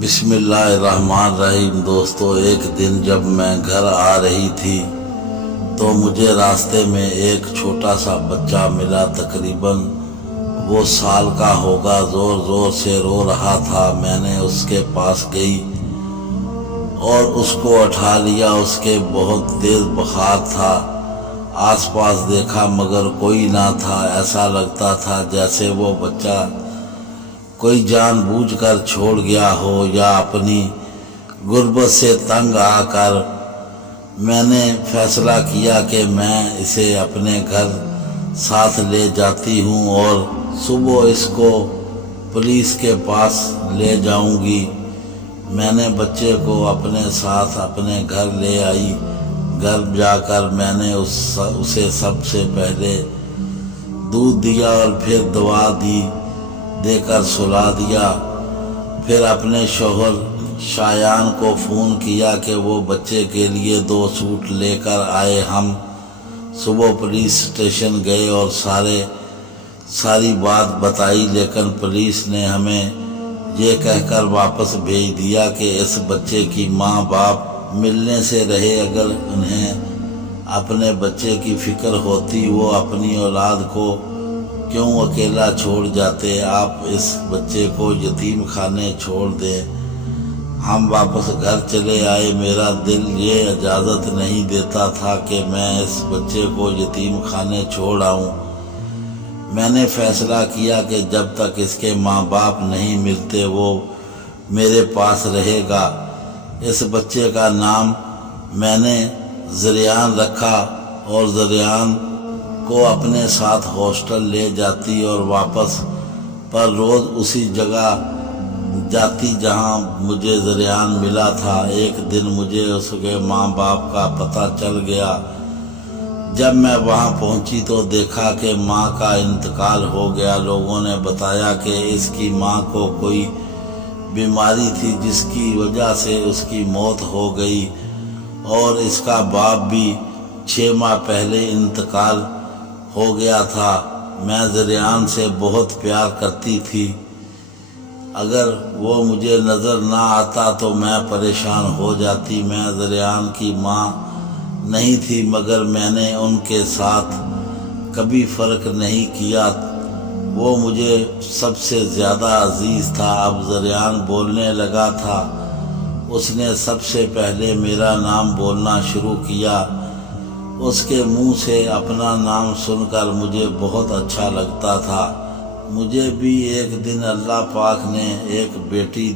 بسم اللہ الرحمن الرحیم۔ دوستو، ایک دن جب میں گھر آ رہی تھی تو مجھے راستے میں ایک چھوٹا سا بچہ ملا، تقریباً وہ سال کا ہوگا، زور زور سے رو رہا تھا۔ میں نے اس کے پاس گئی اور اس کو اٹھا لیا۔ اس کے بہت تیز بخار تھا۔ آس پاس دیکھا مگر کوئی نہ تھا۔ ایسا لگتا تھا جیسے وہ بچہ کوئی جان بوجھ کر چھوڑ گیا ہو یا اپنی غربت سے تنگ آ کر۔ میں نے فیصلہ کیا کہ میں اسے اپنے گھر ساتھ لے جاتی ہوں اور صبح اس کو پولیس کے پاس لے جاؤں گی۔ میں نے بچے کو اپنے ساتھ اپنے گھر لے آئی۔ گھر جا کر میں نے اسے سب سے پہلے دودھ دیا اور پھر دوا دے کر سلا دیا۔ پھر اپنے شوہر شایان کو فون کیا کہ وہ بچے کے لیے 2 سوٹ لے کر آئے۔ ہم صبح پولیس اسٹیشن گئے اور ساری بات بتائی، لیکن پولیس نے ہمیں یہ کہہ کر واپس بھیج دیا کہ اس بچے کی ماں باپ ملنے سے رہے۔ اگر انہیں اپنے بچے کی فکر ہوتی وہ اپنی اولاد کو کیوں اکیلا چھوڑ جاتے؟ آپ اس بچے کو یتیم خانے چھوڑ دیں۔ ہم واپس گھر چلے آئے۔ میرا دل یہ اجازت نہیں دیتا تھا کہ میں اس بچے کو یتیم خانے چھوڑ آؤں۔ میں نے فیصلہ کیا کہ جب تک اس کے ماں باپ نہیں ملتے وہ میرے پاس رہے گا۔ اس بچے کا نام میں نے زریان رکھا اور زریان کو اپنے ساتھ ہاسٹل لے جاتی اور واپس پر روز اسی جگہ جاتی جہاں مجھے زریان ملا تھا۔ ایک دن مجھے اس کے ماں باپ کا پتہ چل گیا۔ جب میں وہاں پہنچی تو دیکھا کہ ماں کا انتقال ہو گیا۔ لوگوں نے بتایا کہ اس کی ماں کو کوئی بیماری تھی جس کی وجہ سے اس کی موت ہو گئی اور اس کا باپ بھی 6 ماہ پہلے انتقال ہو گیا تھا۔ میں زریان سے بہت پیار کرتی تھی۔ اگر وہ مجھے نظر نہ آتا تو میں پریشان ہو جاتی۔ میں زریان کی ماں نہیں تھی مگر میں نے ان کے ساتھ کبھی فرق نہیں کیا۔ وہ مجھے سب سے زیادہ عزیز تھا۔ اب زریان بولنے لگا تھا۔ اس نے سب سے پہلے میرا نام بولنا شروع کیا۔ اس کے منہ سے اپنا نام سن کر مجھے بہت اچھا لگتا تھا۔ مجھے بھی ایک دن اللہ پاک نے ایک بیٹی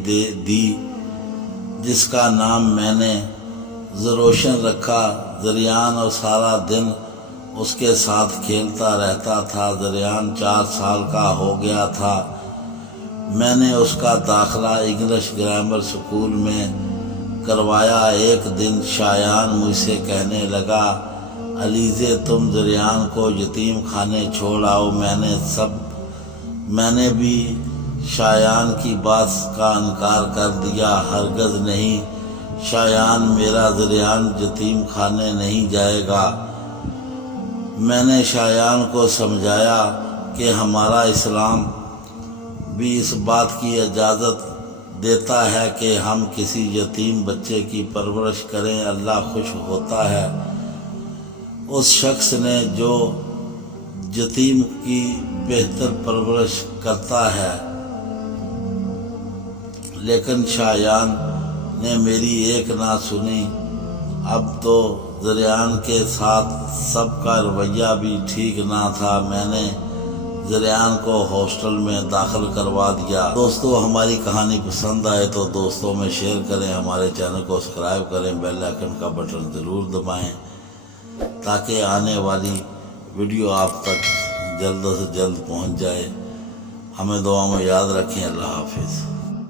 دی جس کا نام میں نے زروشن رکھا۔ زریان اور سارا دن اس کے ساتھ کھیلتا رہتا تھا۔ زریان 4 سال کا ہو گیا تھا۔ میں نے اس کا داخلہ انگلش گرامر اسکول میں کروایا۔ ایک دن شایان مجھ سے کہنے لگا، علیزے تم زریان کو یتیم خانے چھوڑ آؤ۔ میں نے بھی شایان کی بات کا انکار کر دیا۔ ہرگز نہیں شایان، میرا زریان یتیم خانے نہیں جائے گا۔ میں نے شایان کو سمجھایا کہ ہمارا اسلام بھی اس بات کی اجازت دیتا ہے کہ ہم کسی یتیم بچے کی پرورش کریں۔ اللہ خوش ہوتا ہے اس شخص نے جو یتیم کی بہتر پرورش کرتا ہے۔ لیکن شایان نے میری ایک نہ سنی۔ اب تو زریان کے ساتھ سب کا رویہ بھی ٹھیک نہ تھا۔ میں نے زریان کو ہاسٹل میں داخل کروا دیا۔ دوستو، ہماری کہانی پسند آئے تو دوستوں میں شیئر کریں، ہمارے چینل کو سبسکرائب کریں، بیل آئیکن کا بٹن ضرور دبائیں تاکہ آنے والی ویڈیو آپ تک جلد سے جلد پہنچ جائے۔ ہمیں دعا میں یاد رکھیں۔ اللہ حافظ۔